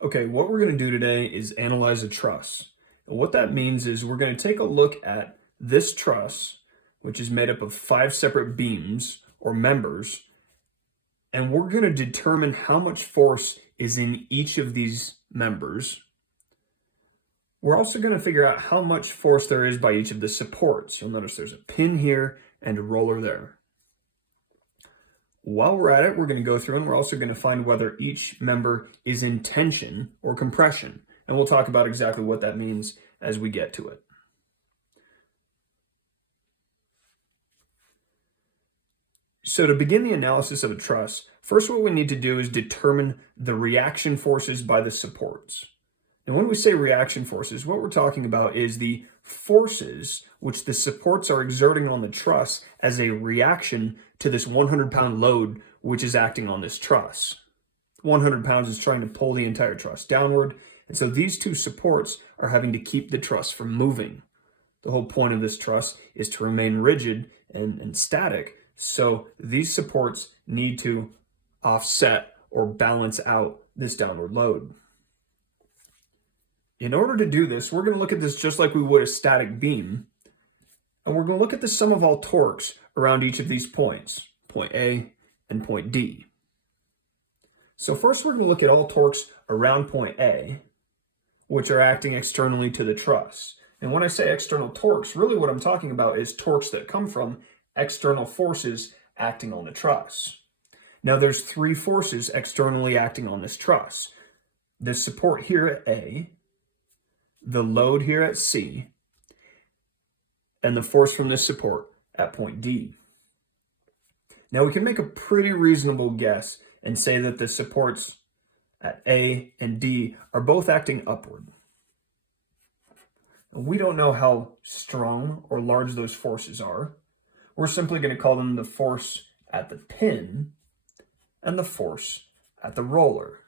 Okay, what we're going to do today is analyze a truss. And what that means is we're going to take a look at this truss, which is made up of 5 separate beams or members, and we're going to determine how much force is in each of these members. We're also going to figure out how much force there is by each of the supports. You'll notice there's a pin here and a roller there. While we're at it, we're going to go through and we're also going to find whether each member is in tension or compression. And we'll talk about exactly what that means as we get to it. So to begin the analysis of a truss, first what we need to do is determine the reaction forces by the supports. And when we say reaction forces, what we're talking about is the forces which the supports are exerting on the truss as a reaction to this 100-pound load which is acting on this truss. 100 pounds is trying to pull the entire truss downward, and so these two supports are having to keep the truss from moving. The whole point of this truss is to remain rigid and static, so these supports need to offset or balance out this downward load. In order to do this, we're going to look at this just like we would a static beam, and we're going to look at the sum of all torques around each of these points, point A and point D. So first we're going to look at all torques around point A, which are acting externally to the truss. And when I say external torques, really what I'm talking about is torques that come from external forces acting on the truss. Now there's 3 forces externally acting on this truss. The support here at A, the load here at C, and the force from this support at point D. Now we can make a pretty reasonable guess and say that the supports at A and D are both acting upward. We don't know how strong or large those forces are. We're simply going to call them the force at the pin and the force at the roller.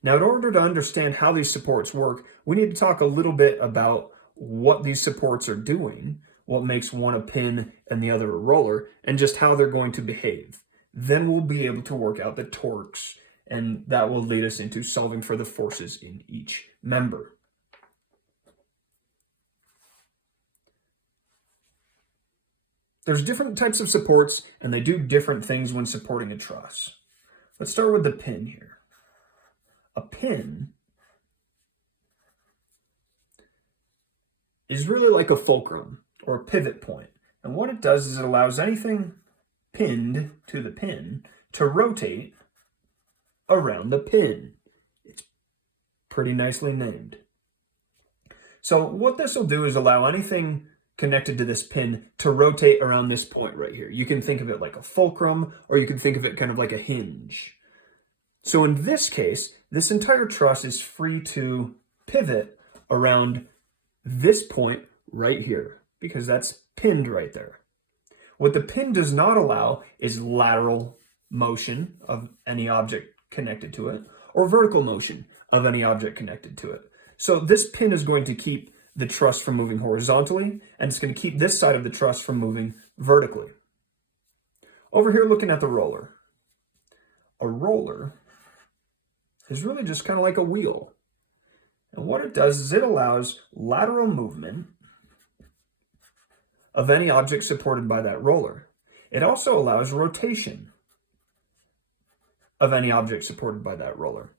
Now, in order to understand how these supports work, we need to talk a little bit about what these supports are doing, what makes one a pin and the other a roller, and just how they're going to behave. Then we'll be able to work out the torques, and that will lead us into solving for the forces in each member. There's different types of supports, and they do different things when supporting a truss. Let's start with the pin here. A pin is really like a fulcrum or a pivot point. And what it does is it allows anything pinned to the pin to rotate around the pin. It's pretty nicely named. So what this will do is allow anything connected to this pin to rotate around this point right here. You can think of it like a fulcrum, or you can think of it kind of like a hinge. So in this case, this entire truss is free to pivot around this point right here, because that's pinned right there. What the pin does not allow is lateral motion of any object connected to it, or vertical motion of any object connected to it. So this pin is going to keep the truss from moving horizontally, and it's going to keep this side of the truss from moving vertically. Over here looking at the roller. A roller is really just kind of like a wheel. And what it does is it allows lateral movement of any object supported by that roller. It also allows rotation of any object supported by that roller.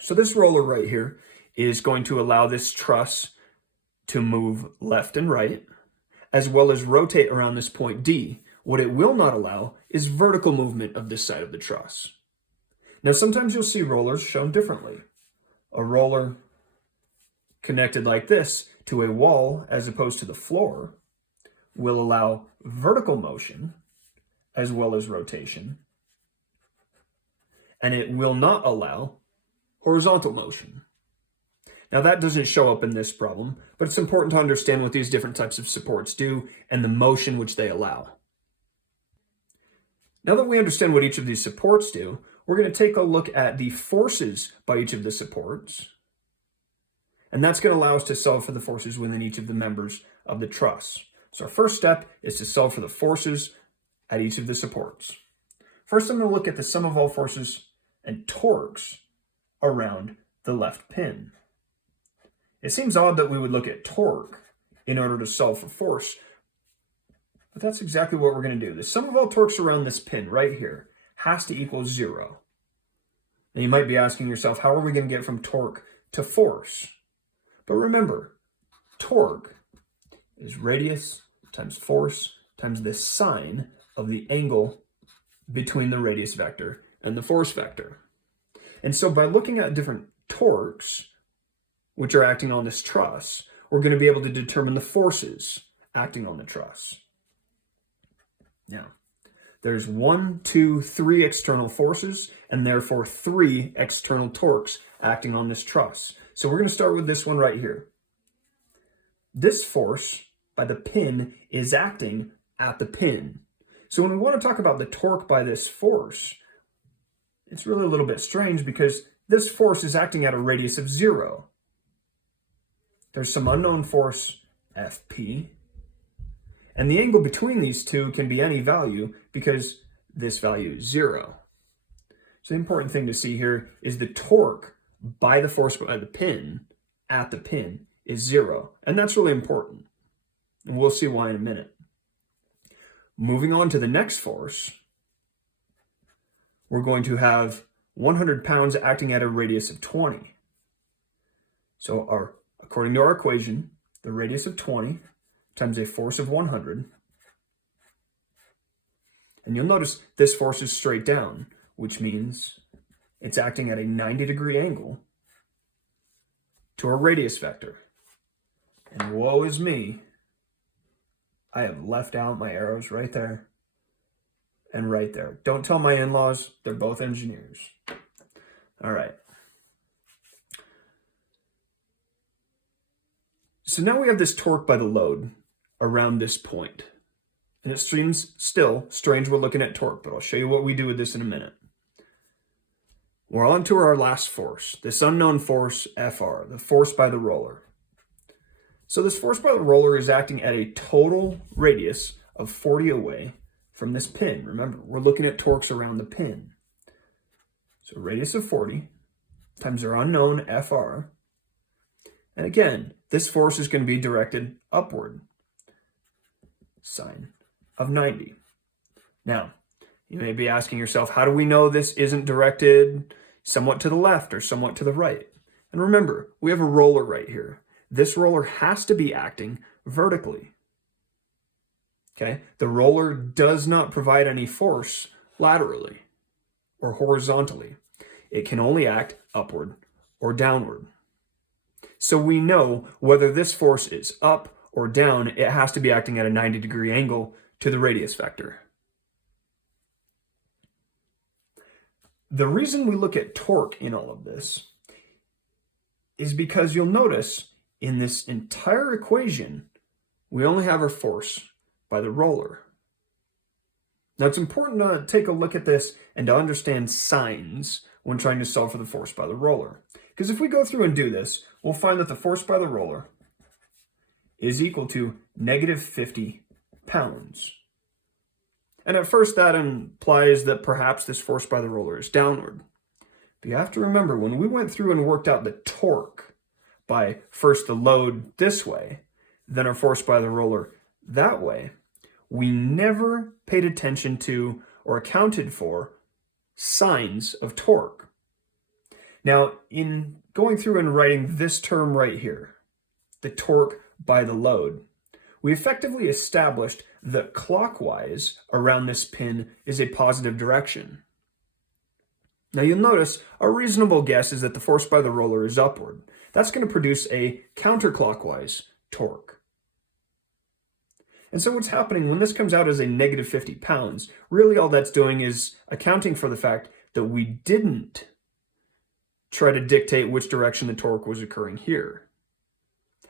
So this roller right here is going to allow this truss to move left and right, as well as rotate around this point D. What it will not allow is vertical movement of this side of the truss. Now, sometimes you'll see rollers shown differently. A roller connected like this to a wall as opposed to the floor will allow vertical motion as well as rotation, and it will not allow horizontal motion. Now, that doesn't show up in this problem, but it's important to understand what these different types of supports do and the motion which they allow. Now that we understand what each of these supports do, we're going to take a look at the forces by each of the supports. And that's going to allow us to solve for the forces within each of the members of the truss. So our first step is to solve for the forces at each of the supports. First, I'm going to look at the sum of all forces and torques around the left pin. It seems odd that we would look at torque in order to solve for force, but that's exactly what we're going to do. The sum of all torques around this pin right here has to equal 0. Now you might be asking yourself, how are we going to get from torque to force? But remember, torque is radius times force times the sine of the angle between the radius vector and the force vector. And so by looking at different torques, which are acting on this truss, we're going to be able to determine the forces acting on the truss. Now, there's 1, 2, 3 external forces, and therefore 3 external torques acting on this truss. So we're going to start with this one right here. This force by the pin is acting at the pin. So when we want to talk about the torque by this force, it's really a little bit strange because this force is acting at a radius of 0. There's some unknown force, Fp, and the angle between these two can be any value because this value is 0. So the important thing to see here is the torque by the force by the pin at the pin is 0, and that's really important. And we'll see why in a minute. Moving on to the next force, we're going to have 100 pounds acting at a radius of 20. So according to our equation, the radius of 20 times a force of 100. And you'll notice this force is straight down, which means it's acting at a 90-degree angle to our radius vector. And woe is me, I have left out my arrows right there and right there. Don't tell my in-laws, they're both engineers. All right. So now we have this torque by the load around this point. And it seems still strange we're looking at torque, but I'll show you what we do with this in a minute. We're on to our last force, this unknown force, Fr, the force by the roller. So this force by the roller is acting at a total radius of 40 away from this pin. Remember, we're looking at torques around the pin. So radius of 40 times our unknown Fr. And again, this force is going to be directed upward. Sine of 90. Now, you may be asking yourself, how do we know this isn't directed somewhat to the left or somewhat to the right? And remember, we have a roller right here. This roller has to be acting vertically. Okay? The roller does not provide any force laterally or horizontally. It can only act upward or downward. So we know whether this force is up or down, it has to be acting at a 90-degree angle to the radius vector. The reason we look at torque in all of this is because you'll notice in this entire equation, we only have our force by the roller. Now it's important to take a look at this and to understand signs when trying to solve for the force by the roller. Because if we go through and do this, we'll find that the force by the roller is equal to negative 50 pounds. And at first that implies that perhaps this force by the roller is downward. But you have to remember, when we went through and worked out the torque by first the load this way, then our force by the roller that way, we never paid attention to or accounted for signs of torque. Now, in going through and writing this term right here, the torque by the load, we effectively established that clockwise around this pin is a positive direction. Now you'll notice a reasonable guess is that the force by the roller is upward. That's going to produce a counterclockwise torque. And so what's happening when this comes out as a negative 50 pounds, really all that's doing is accounting for the fact that we didn't try to dictate which direction the torque was occurring here.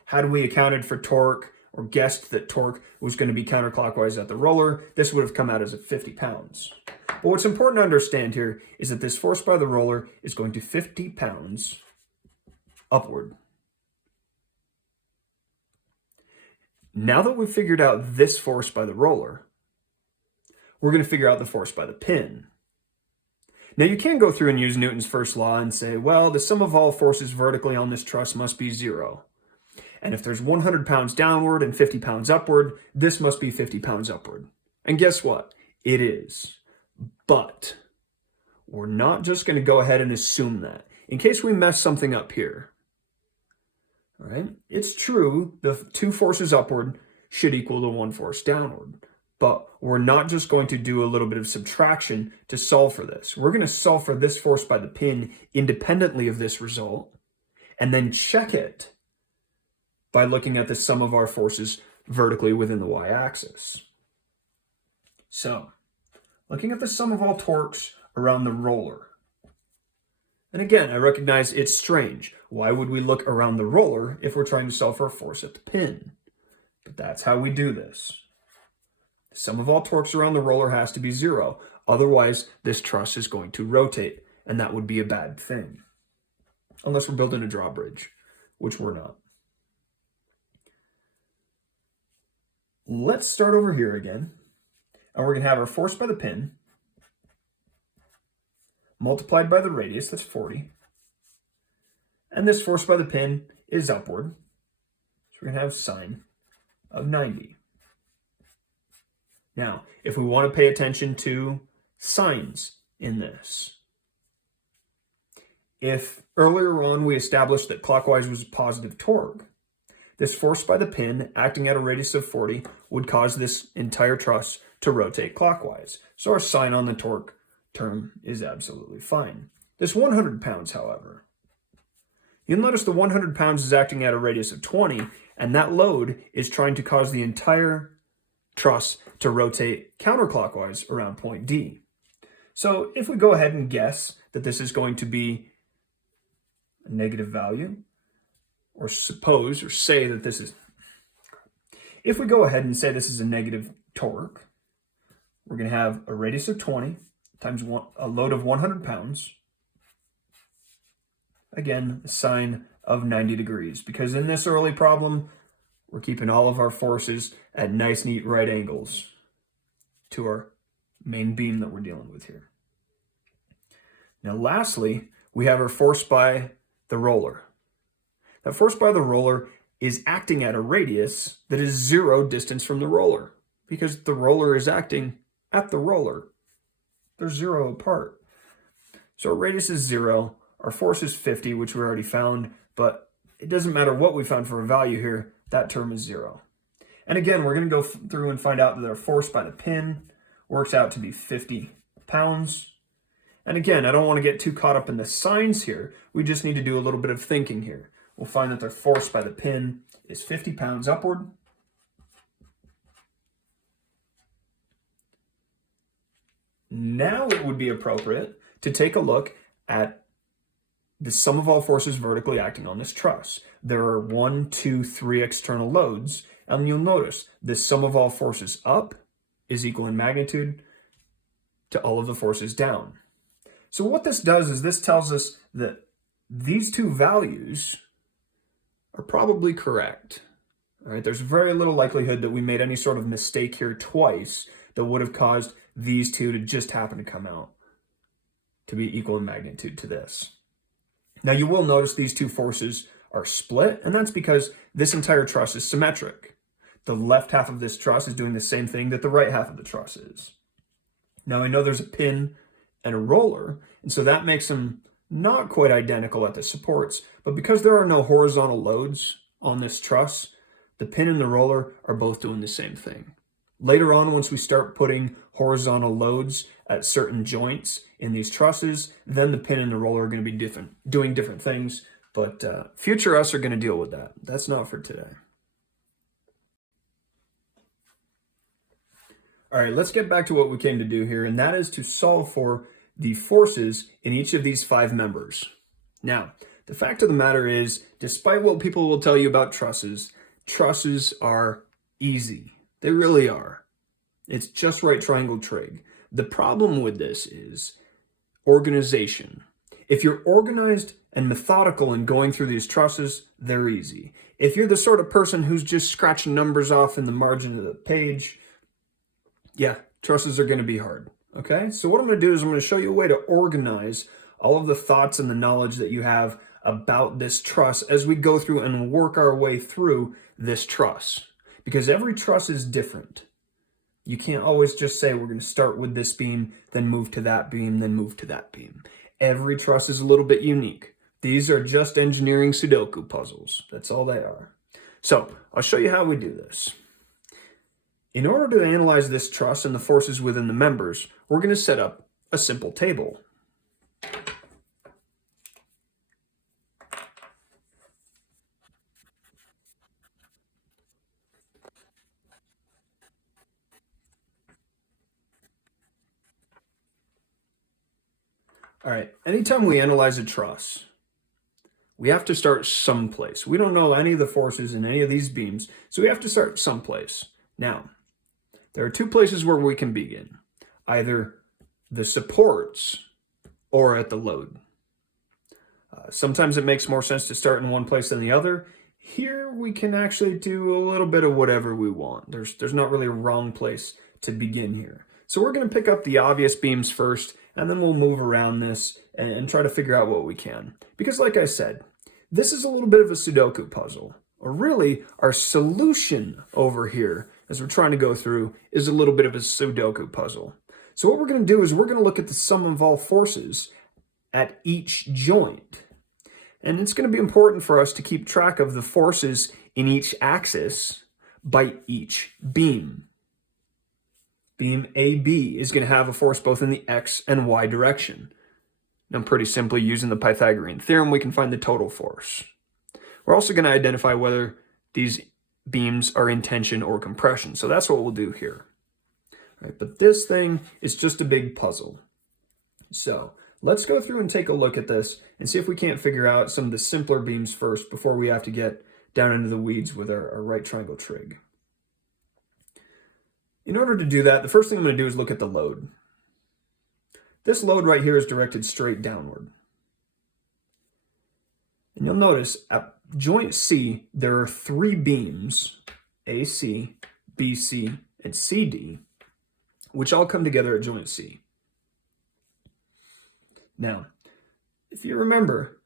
Had we accounted for torque or guessed that torque was going to be counterclockwise at the roller, this would have come out as a 50 pounds. But what's important to understand here is that this force by the roller is going to 50 pounds upward. Now that we've figured out this force by the roller, we're going to figure out the force by the pin. Now you can go through and use Newton's first law and say, well, the sum of all forces vertically on this truss must be 0. And if there's 100 pounds downward and 50 pounds upward, this must be 50 pounds upward. And guess what? It is. But we're not just going to go ahead and assume that, in case we mess something up here. All right? It's true, the 2 forces upward should equal to 1 force downward. But we're not just going to do a little bit of subtraction to solve for this. We're going to solve for this force by the pin independently of this result, and then check it by looking at the sum of our forces vertically within the y-axis. So, looking at the sum of all torques around the roller. And again, I recognize it's strange. Why would we look around the roller if we're trying to solve for a force at the pin? But that's how we do this. The sum of all torques around the roller has to be 0. Otherwise, this truss is going to rotate, and that would be a bad thing. Unless we're building a drawbridge, which we're not. Let's start over here again. And we're going to have our force by the pin multiplied by the radius, that's 40. And this force by the pin is upward. So we're going to have sine of 90. Now, if we want to pay attention to signs in this, if earlier on we established that clockwise was a positive torque, this force by the pin acting at a radius of 40 would cause this entire truss to rotate clockwise. So our sign on the torque term is absolutely fine. This 100 pounds, however, you'll notice the 100 pounds is acting at a radius of 20, and that load is trying to cause the entire truss to rotate counterclockwise around point D. So if we go ahead and guess that this is going to be a negative value, or suppose or say that this is, if we go ahead and say this is a negative torque, we're going to have a radius of 20 times a load of 100 pounds. Again, a sine of 90 degrees, because in this early problem, we're keeping all of our forces at nice, neat right angles to our main beam that we're dealing with here. Now, lastly, we have our force by the roller. That force by the roller is acting at a radius that is 0 distance from the roller, because the roller is acting at the roller. They're 0 apart. So our radius is 0, our force is 50, which we already found, but it doesn't matter what we found for a value here, that term is 0. And again, we're going to go through and find out that our force by the pin works out to be 50 pounds. And again, I don't want to get too caught up in the signs here. We just need to do a little bit of thinking here. We'll find that the force by the pin is 50 pounds upward. Now it would be appropriate to take a look at the sum of all forces vertically acting on this truss. There are 1, 2, 3 external loads, and you'll notice the sum of all forces up is equal in magnitude to all of the forces down. So what this does is this tells us that these two values are probably correct. All right, there's very little likelihood that we made any sort of mistake here twice that would have caused these two to just happen to come out to be equal in magnitude to this. Now you will notice these two forces are split, and that's because this entire truss is symmetric. The left half of this truss is doing the same thing that the right half of the truss is. Now I know there's a pin and a roller, and so that makes them not quite identical at the supports, but because there are no horizontal loads on this truss, the pin and the roller are both doing the same thing. Later on, once we start putting horizontal loads at certain joints in these trusses, then the pin and the roller are going to be doing different things, but future us are going to deal with that. That's not for today. All right, let's get back to what we came to do here, and that is to solve for the forces in each of these 5 members. Now, the fact of the matter is, despite what people will tell you about trusses are easy. They really are. It's just right triangle trig. The problem with this is organization. If you're organized and methodical in going through these trusses, they're easy. If you're the sort of person who's just scratching numbers off in the margin of the page, yeah, trusses are going to be hard. Okay, so what I'm going to do is I'm going to show you a way to organize all of the thoughts and the knowledge that you have about this truss as we go through and work our way through this truss. Because every truss is different. You can't always just say we're going to start with this beam, then move to that beam, then move to that beam. Every truss is a little bit unique. These are just engineering Sudoku puzzles. That's all they are. So I'll show you how we do this. In order to analyze this truss and the forces within the members, we're going to set up a simple table. All right, anytime we analyze a truss, we have to start someplace. We don't know any of the forces in any of these beams, so we have to start someplace. Now, there are two places where we can begin, either the supports or at the load. Sometimes it makes more sense to start in one place than the other. Here we can actually do a little bit of whatever we want. There's not really a wrong place to begin here. So we're going to pick up the obvious beams first, and then we'll move around this and try to figure out what we can. Because like I said, this is a little bit of a Sudoku puzzle. Or really, our solution over here, as we're trying to go through, is a little bit of a Sudoku puzzle. So what we're going to do is we're going to look at the sum of all forces at each joint. And it's going to be important for us to keep track of the forces in each axis by each beam. Beam AB is going to have a force both in the X and Y direction. Now, pretty simply, using the Pythagorean theorem, we can find the total force. We're also going to identify whether these beams are in tension or compression. So that's what we'll do here. All right, but this thing is just a big puzzle. So let's go through and take a look at this and see if we can't figure out some of the simpler beams first before we have to get down into the weeds with our right triangle trig. In order to do that, the first thing I'm going to do is look at the load. This load right here is directed straight downward. And you'll notice at joint C, there are three beams, AC, BC, and CD, which all come together at joint C. Now, if you remember,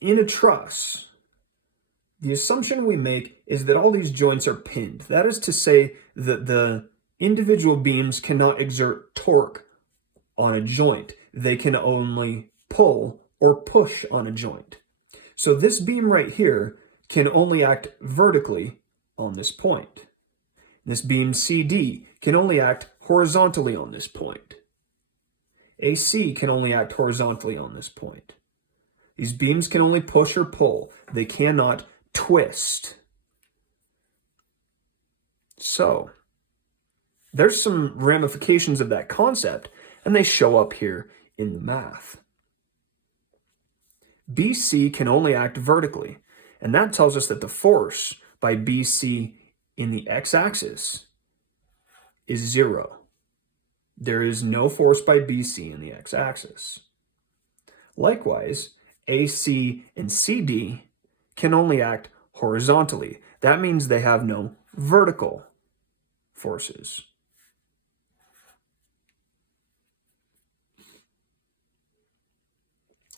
in a truss, the assumption we make is that all these joints are pinned. That is to say that the individual beams cannot exert torque on a joint. They can only pull or push on a joint. So this beam right here can only act vertically on this point. This beam CD can only act horizontally on this point. AC can only act horizontally on this point. These beams can only push or pull. They cannot twist. So, there's some ramifications of that concept, and they show up here in the math. BC can only act vertically, and that tells us that the force by BC in the x-axis is 0. There is no force by BC in the x-axis. Likewise, AC and CD can only act horizontally. That means they have no vertical forces.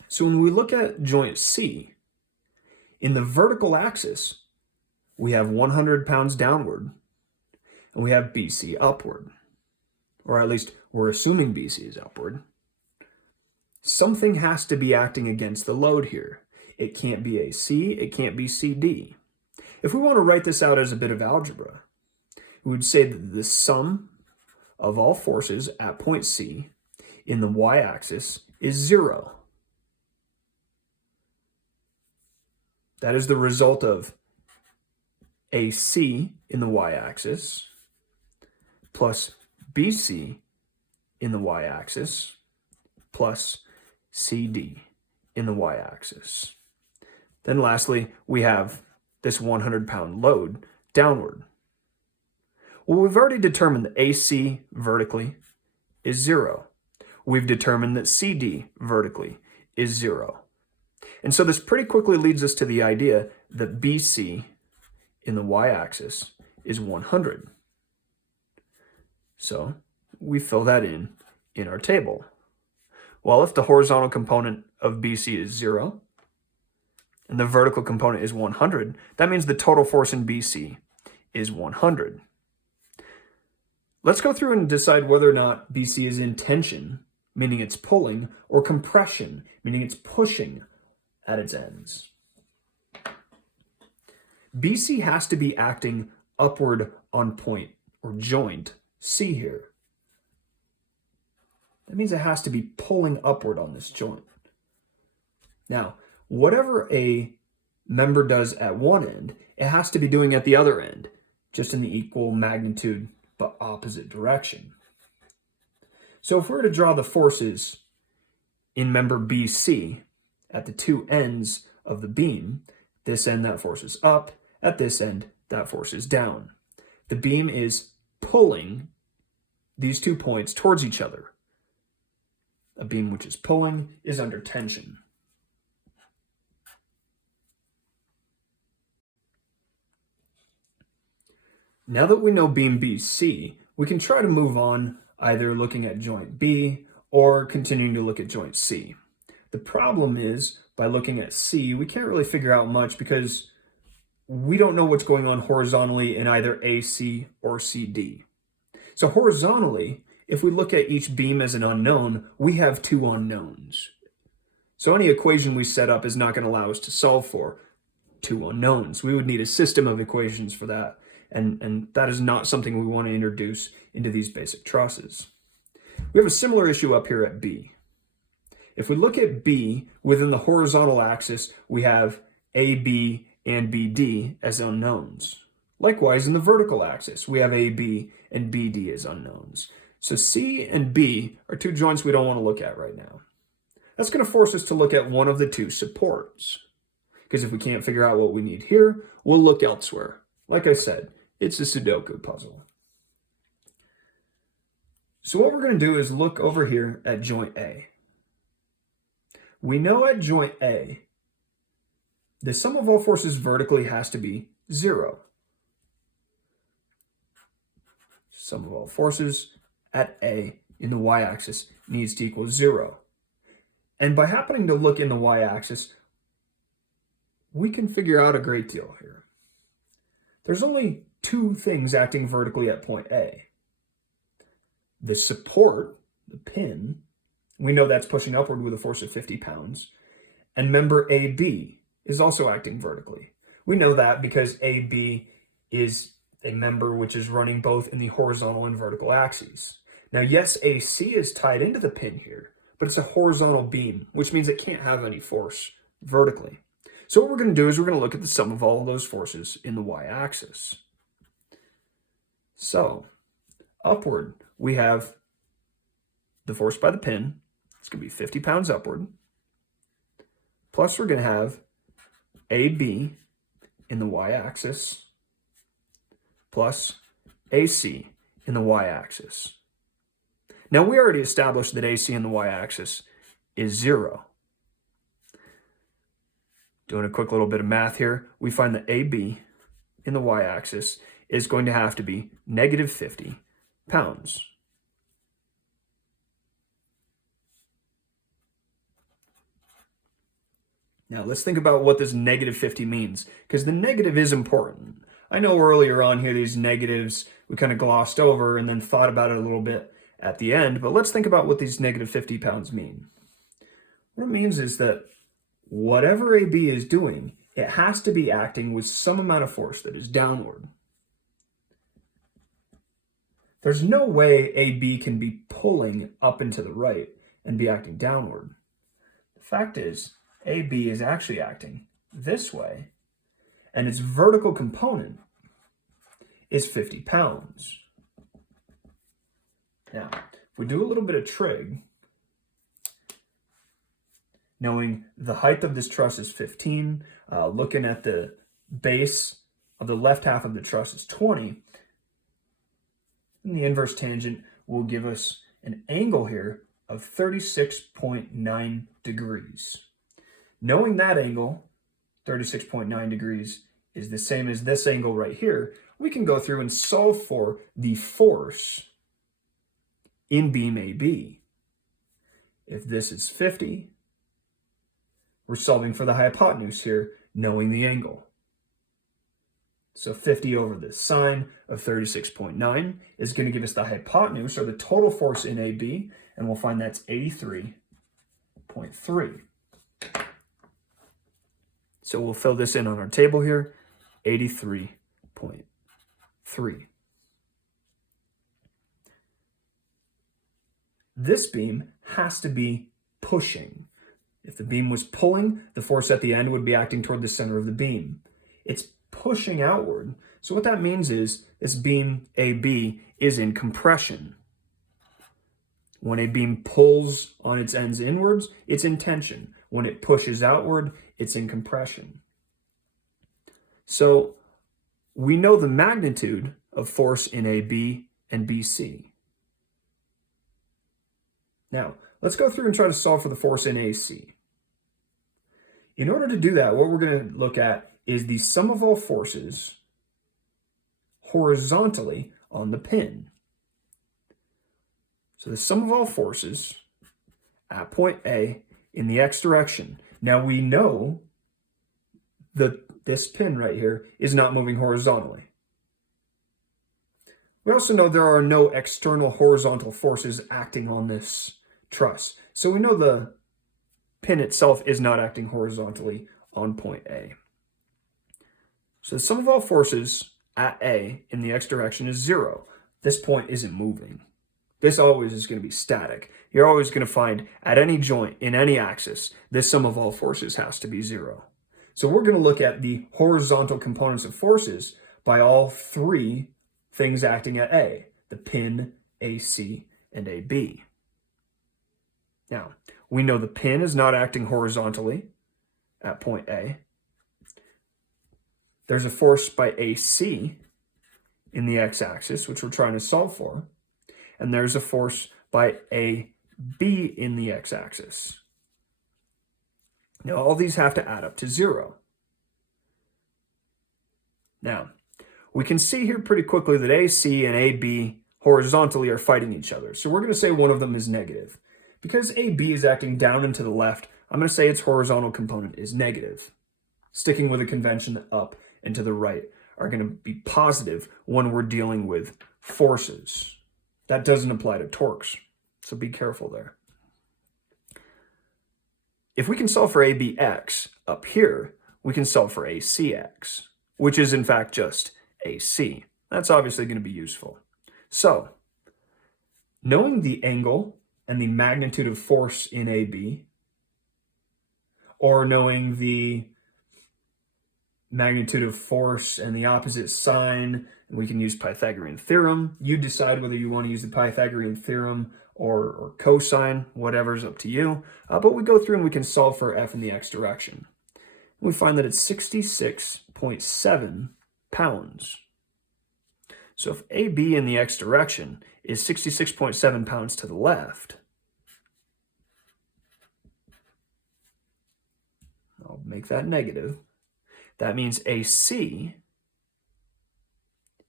So when we look at joint C, in the vertical axis, we have 100 pounds downward, and we have BC upward. Or at least we're assuming BC is upward. Something has to be acting against the load here. It can't be AC, it can't be CD. If we want to write this out as a bit of algebra, we would say that the sum of all forces at point C in the y-axis is 0. That is the result of AC in the y-axis plus BC in the y-axis plus CD in the y-axis. Then lastly, we have this 100-pound load downward. Well, we've already determined that AC vertically is 0. We've determined that CD vertically is 0. And so this pretty quickly leads us to the idea that BC in the y-axis is 100. So we fill that in our table. Well, if the horizontal component of BC is 0 and the vertical component is 100, that means the total force in BC is 100. Let's go through and decide whether or not BC is in tension, meaning it's pulling, or compression, meaning it's pushing at its ends. BC has to be acting upward on point or joint C here. That means it has to be pulling upward on this joint. Now, whatever a member does at one end, it has to be doing at the other end, just in the equal magnitude but opposite direction. So if we were to draw the forces in member BC at the two ends of the beam, this end that force is up, at this end that force is down. The beam is pulling these 2 points towards each other. A beam which is pulling is under tension. Now that we know beam BC, we can try to move on either looking at joint B or continuing to look at joint C. The problem is, by looking at C, we can't really figure out much because we don't know what's going on horizontally in either AC or CD. So horizontally, if we look at each beam as an unknown, we have two unknowns. So any equation we set up is not going to allow us to solve for two unknowns. We would need a system of equations for that. And that is not something we want to introduce into these basic trusses. We have a similar issue up here at B. If we look at B, within the horizontal axis, we have AB and BD as unknowns. Likewise, in the vertical axis, we have AB and BD as unknowns. So C and B are two joints we don't want to look at right now. That's going to force us to look at one of the two supports. Because if we can't figure out what we need here, we'll look elsewhere. Like I said, it's a Sudoku puzzle. So what we're going to do is look over here at joint A. We know at joint A, the sum of all forces vertically has to be 0. Sum of all forces at A in the y-axis needs to equal 0. And by happening to look in the y-axis, we can figure out a great deal here. There's only two things acting vertically at point A. The support, the pin, we know that's pushing upward with a force of 50 pounds. And member AB is also acting vertically. We know that because AB is a member which is running both in the horizontal and vertical axes. Now, yes, AC is tied into the pin here, but it's a horizontal beam, which means it can't have any force vertically. So what we're going to do is we're going to look at the sum of all of those forces in the y-axis. So, upward, we have the force by the pin. It's going to be 50 pounds upward. Plus, we're going to have AB in the y-axis plus AC in the y-axis. Now, we already established that AC in the y-axis is 0. Doing a quick little bit of math here, we find that AB in the y-axis is going to have to be negative 50 pounds. Now, let's think about what this negative 50 means, because the negative is important. I know earlier on here, these negatives, we kind of glossed over and then thought about it a little bit at the end, but let's think about what these negative 50 pounds mean. What it means is that whatever AB is doing, it has to be acting with some amount of force that is downward. There's no way AB can be pulling up and to the right and be acting downward. The fact is, AB is actually acting this way, and its vertical component is 50 pounds. Now, if we do a little bit of trig, knowing the height of this truss is 15, looking at the base of the left half of the truss is 20, and the inverse tangent will give us an angle here of 36.9 degrees. Knowing that angle, 36.9 degrees, is the same as this angle right here, we can go through and solve for the force in beam AB. If this is 50, we're solving for the hypotenuse here, knowing the angle. So 50 over the sine of 36.9 is going to give us the hypotenuse, or the total force in AB, and we'll find that's 83.3. So we'll fill this in on our table here, 83.3. This beam has to be pushing. If the beam was pulling, the force at the end would be acting toward the center of the beam. It's pushing outward. So what that means is this beam AB is in compression. When a beam pulls on its ends inwards, it's in tension. When it pushes outward, it's in compression. So we know the magnitude of force in AB and BC. Now, let's go through and try to solve for the force in AC. In order to do that, what we're going to look at is the sum of all forces horizontally on the pin. So the sum of all forces at point A in the x direction. Now we know that this pin right here is not moving horizontally. We also know there are no external horizontal forces acting on this truss. So we know the pin itself is not acting horizontally on point A. So the sum of all forces at A in the x direction is 0. This point isn't moving. This always is going to be static. You're always going to find at any joint in any axis, this sum of all forces has to be 0. So we're going to look at the horizontal components of forces by all three things acting at A, the pin, AC, and AB. Now, we know the pin is not acting horizontally at point A. There's a force by AC in the x-axis, which we're trying to solve for. And there's a force by AB in the x-axis. Now, all these have to add up to 0. Now, we can see here pretty quickly that AC and AB horizontally are fighting each other. So we're going to say one of them is negative. Because AB is acting down and to the left, I'm going to say its horizontal component is negative. Sticking with a convention, up and to the right are going to be positive when we're dealing with forces. That doesn't apply to torques, so be careful there. If we can solve for ABX up here, we can solve for ACX, which is in fact just AC. That's obviously going to be useful. So, knowing the angle and the magnitude of force in AB, or knowing the magnitude of force and the opposite sign, and we can use Pythagorean theorem. You decide whether you want to use the Pythagorean theorem or cosine, whatever's up to you. But we go through and we can solve for F in the x direction. We find that it's 66.7 pounds. So if AB in the x direction is 66.7 pounds to the left, I'll make that negative. That means AC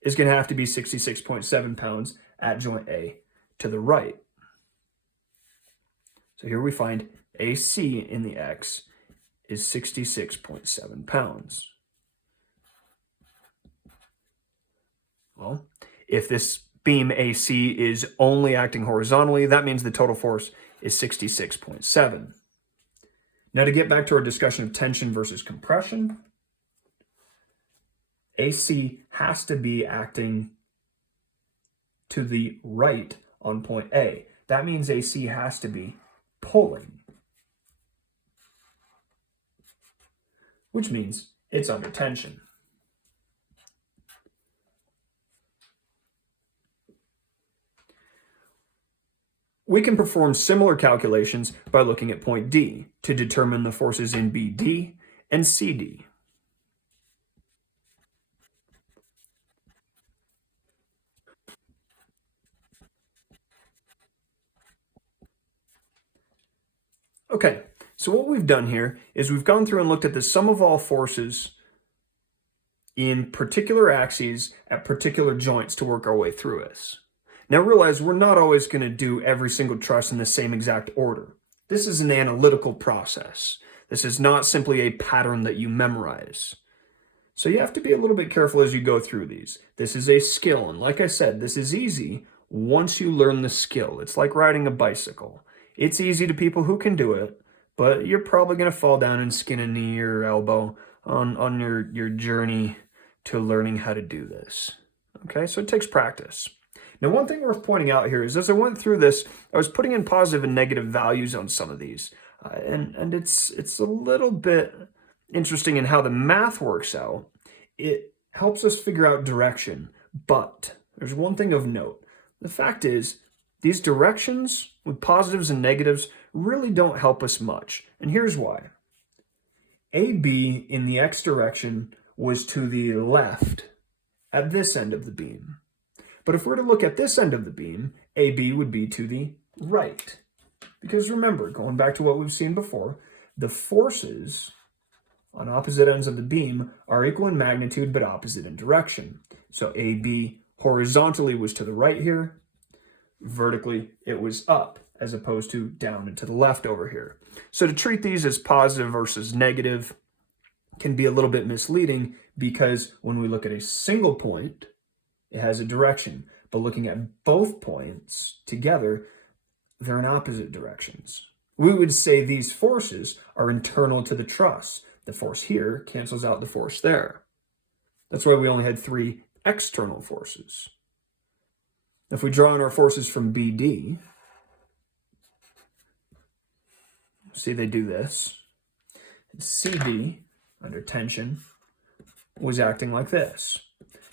is going to have to be 66.7 pounds at joint A to the right. So here we find AC in the x is 66.7 pounds. Well, if this beam AC is only acting horizontally, that means the total force is 66.7. Now to get back to our discussion of tension versus compression, AC has to be acting to the right on point A. That means AC has to be pulling, which means it's under tension. We can perform similar calculations by looking at point D to determine the forces in BD and CD. Okay, so what we've done here is we've gone through and looked at the sum of all forces in particular axes at particular joints to work our way through this. Now realize we're not always going to do every single truss in the same exact order. This is an analytical process. This is not simply a pattern that you memorize. So you have to be a little bit careful as you go through these. This is a skill, and like I said, this is easy once you learn the skill. It's like riding a bicycle. It's easy to people who can do it, but you're probably going to fall down and skin a knee or elbow on your journey to learning how to do this. Okay, so it takes practice. Now, one thing worth pointing out here is as I went through this, I was putting in positive and negative values on some of these. And it's a little bit interesting in how the math works out. It helps us figure out direction, but there's one thing of note. The fact is, these directions with positives and negatives really don't help us much. And here's why. AB in the x direction was to the left at this end of the beam. But if we're to look at this end of the beam, AB would be to the right. Because remember, going back to what we've seen before, the forces on opposite ends of the beam are equal in magnitude but opposite in direction. So AB horizontally was to the right here, vertically it was up as opposed to down and to the left over here. So to treat these as positive versus negative can be a little bit misleading because when we look at a single point, it has a direction. But looking at both points together, they're in opposite directions. We would say these forces are internal to the truss. The force here cancels out the force there. That's why we only had 3 external forces. If we draw in our forces from BD, see they do this. CD, under tension, was acting like this.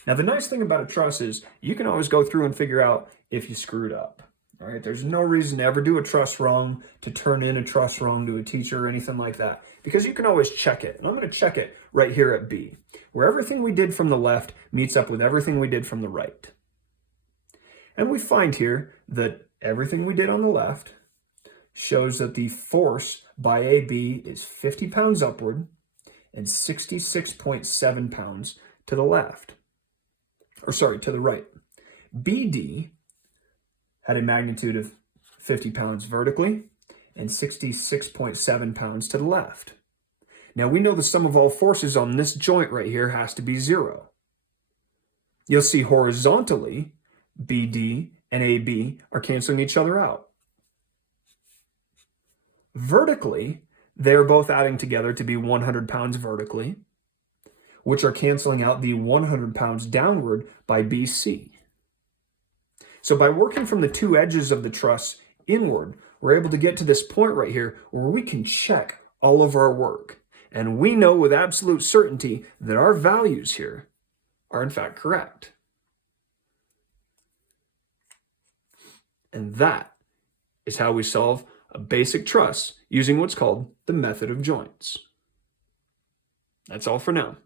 Now the nice thing about a truss is you can always go through and figure out if you screwed up. All right, there's no reason to ever do a truss wrong, to turn in a truss wrong to a teacher or anything like that, because you can always check it. And I'm going to check it right here at B, where everything we did from the left meets up with everything we did from the right. And we find here that everything we did on the left shows that the force by AB is 50 pounds upward and 66.7 pounds to the left. Or sorry, to the right. BD had a magnitude of 50 pounds vertically and 66.7 pounds to the left. Now we know the sum of all forces on this joint right here has to be 0. You'll see horizontally, BD and AB are canceling each other out. Vertically, they're both adding together to be 100 pounds vertically, which are canceling out the 100 pounds downward by BC. So by working from the 2 edges of the truss inward, we're able to get to this point right here where we can check all of our work. And we know with absolute certainty that our values here are in fact correct. And that is how we solve a basic truss using what's called the method of joints. That's all for now.